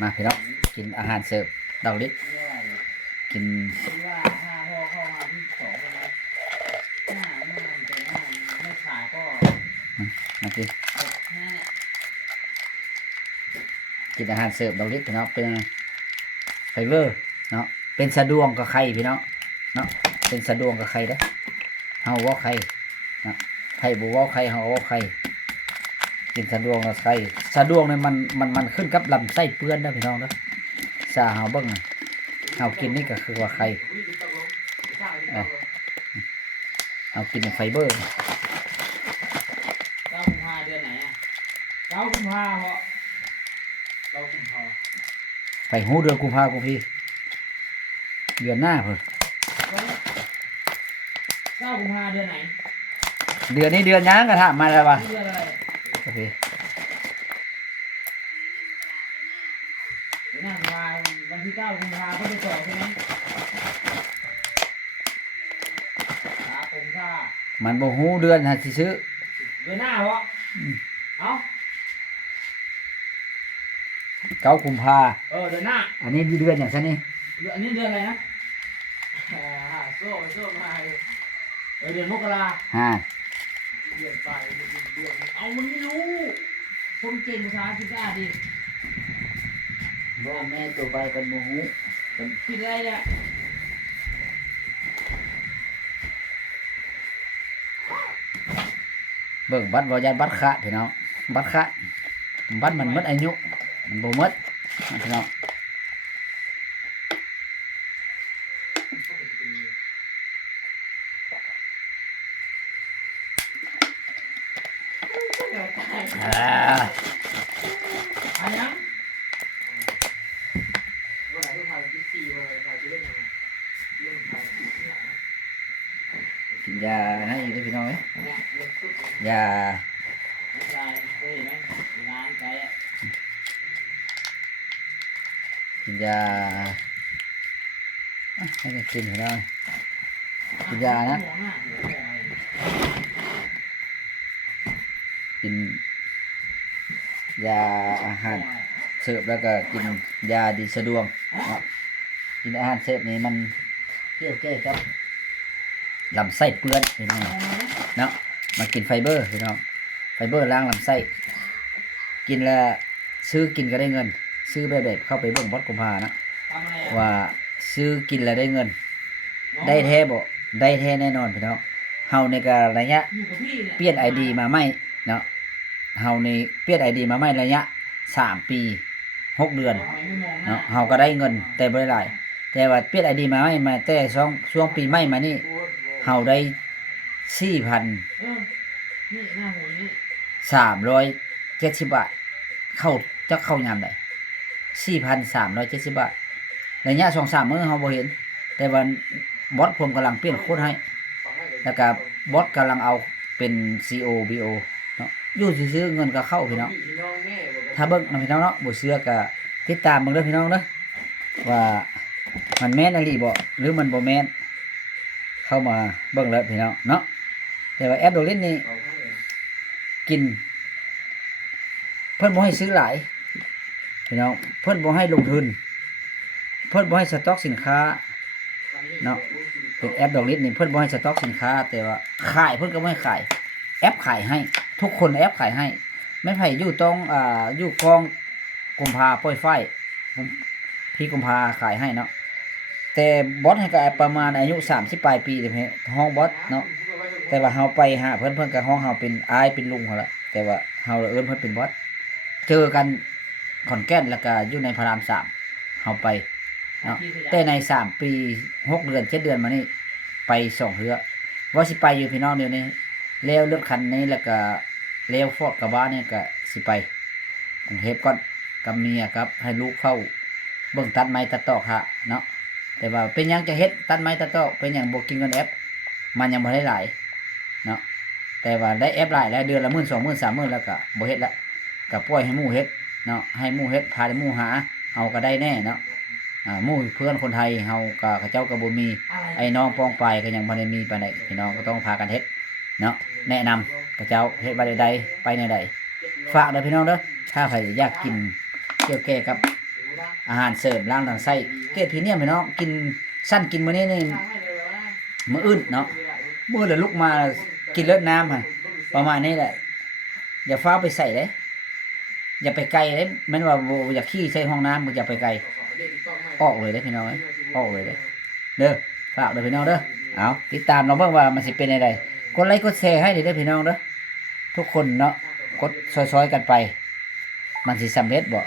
มาพี่น้องกินอาหารเสิร์ฟดอกลิศกินว่าถ้าพ่อเข้ามาที่สองเลยหน้ามันจะหน้าไม่ขาดก็มากิน แค่ กินอาหารเสิร์ฟดอกลิศพี่น้องเป็นไฟเบอร์เนาะเป็นสะดวงกับไข่พี่น้องเนาะเป็นสะดวงกับไข่เด้อเฮาว่าไข่เนาะไข่บัวไข่เฮาว่าไข่กินสะดวงกับไข่สะดวงเนี่ยมันขึ้นกับลำไส้เปื้อนนะพี่น้องเด้อซาเฮาเบิ่งเฮากินนี่ก็คือว่าไข่เอากินไฟเบอร์9 กุมภาเดือนไหนอ่ะ9 กุมภาเพราะ9 กุมภาไปหูเดือนกุมภาพันธ์พี่เดือนหน้าเพิ่น9 กุมภาเดือนไหนเดือนนี้เดือนยังกระทะมาแล้ววะเดือนอะไรโอเคเดือนหน้ากุมภาวันที่9 กุมภาเขาจะสอบใช่ไหมมันบ่ฮู้เดือนหาสิซื้อเดือนหน้าเหรอเอ้า9 กุมภาเดือนหน้าอันนี้เดือนอย่างซั่นนี่อันนี้เดือนอะไรนะโซ่มาเดือนมกราเดือนไปเดือนเอามันไม่รู้ผมเก่งภาษาอังกฤษได้ดิบ่แม่ตัวใบกันบ่ฮู้ผิดอะไรเนี่ยเบิ่งบัตรบ่ยันบัตรคะพี่น้องบัตรคะบัตรมันหมดอายุมันบ่หมดพี่น้องอันยังกินยาให้อีกด้วยพี่น้องเอ้ยยากินยาให้กินพี่น้องกินยานะกินยาอาหารเสิร์ฟแล้วก็กินยาดีสะดวกกินอาหารเสิร์ฟนี่มันเกี่ยวแก้กับลำไส้เปื้อนพี่น้องเนาะมากินไฟเบอร์พี่น้องไฟเบอร์ล้างลำไส้กินแล้วซื้อกินก็ได้เงินซื้อแบบเข้าไปเบิ่งวัดกุมภานะว่าซื้อกินแล้วได้เงินได้แท้บ่ได้แท้แน่นอนพี่น้องเฮาในการระยะเปลี่ยน ID มาใหม่เนาะเฮานี่เปลี่ยน ID มาใหม่ระยะ3 ปี6 เดือนเนาะเฮาก็ได้เงินแต่บ่ได้หลายแต่ว่าเปลี่ยน ID มาใหม่มาแต่ช่วงปีใหม่มานี่เฮาได้ 4,370 บาทเข้าจักเข้ายามใด 4,370 บาทระยะ 2-3 มื้อเฮาบ่เห็นแต่ว่าบอสผมกำลังเปลี่ยนโค้ดให้แล้วก็บอสกำลังเอาเป็น CO BO เนาะอยู่ซื่อๆเงินก็เข้าพี่น้องถ้าเบิ่งนะพี่น้องเนาะบ่เชื่อก็ติดตามเบิ่งเด้อพี่น้องเด้อว่ามันแม่นอีหลีบ่หรือมันบ่แม่นเข้ามาเบิ่งแล้วพี่น้องเนาะแต่ว่าแอปโดลินนี่กินเพิ่นบ่ให้ซื้อหลายพี่น้องเพิ่นบ่ให้ลงทุนเพิ่นบ่ให้สต็อกสินค้าเนาะเป็นแอปดอกลิศนี่เพิ่นบ่ให้สต็อกสินค้าแต่ว่าขายเพิ่นก็บ่ให้ขายแอปขายให้ทุกคนแอปขายให้แม่นไผอยู่ตรงอยู่กองกุมภาปล่อยไฟพี่กุมภาขายให้เนาะแต่บอสให้ก็ประมาณอายุ30 ปลายปีเด้ห้องบอสเนาะแต่ว่าเฮาไปหาเพิ่นก็ห้องเฮาเป็นอายเป็นลุงหั่นล่ะแต่ว่าเฮาเอิ้นเพิ่นเป็นบอสเจอกันขอนแก่นแล้วก็อยู่ในพระราม3เฮาไปเนาะแต่ใน3 ปี6 เดือน7 เดือนมานี่ไป2 เทื่อว่าสิไปอยู่พี่น้องเดี๋ยวนี้แล้วเรื่องคันนี้แล้วก็แล้วฟอกกระบะเนี่ยก็สิไปกรุงเทพก่อนกับเมียครับให้ลูกเข้าเบิ่งตัดไม้ตัดตอกฮะเนาะแต่ว่าเป็นหยังจะเฮ็ดตัดไม้ตัดตอกเป็นหยังบ่กินเงินแอปมันยังบ่ได้หลายเนาะแต่ว่าได้แอปหลายแล้วเดือนละ 10,000 20,000 30,000แล้วก็บ่เฮ็ดละก็ปล่อยให้หมู่เฮ็ดเนาะให้หมู่เฮ็ดพาหมู่หาเฮาก็ได้แน่เนาะหมู่เพื่อนคนไทยเฮาก็เขาเจ้าก็บ่มีไอ้น้องป้องปายก็ยังบ่ได้มีปานใดพี่น้องก็ต้องพากันเฮ็ดเนาะแนะนำเขาเจ้าเฮ็ดบ่ได้ไปแนวใดฝากเด้อพี่น้องเด้อถ้าใครอยากกินเกี่ยวแก่กับ อาหารเสริมล้างทางไส้เกรดพรีเมียมพี่น้องกินสั้นกินมื้อนี้นี่มื้ออื่นเนาะมื้อละลุกมากินเลือดน้ำหั่นประมาณนี้แหละอย่าฟ้าวไปใส่เด้อย่าไปไกลเด้แม่นว่าบ่อยากขี้ใส่ห้องน้ำบ่อย่าไปไกลออกเลยเด้พี่น้องเอ้ยออกเลยเด้เด้อฝากเด้อพี่น้องเด้อเอาติดตามเราเบิ่งว่ามันสิเป็นจังไดกดไลค์กดแชร์ให้เด้อพี่น้องเด้อทุกคนเนาะกดซอยๆกันไปมันสิสำเร็จบ่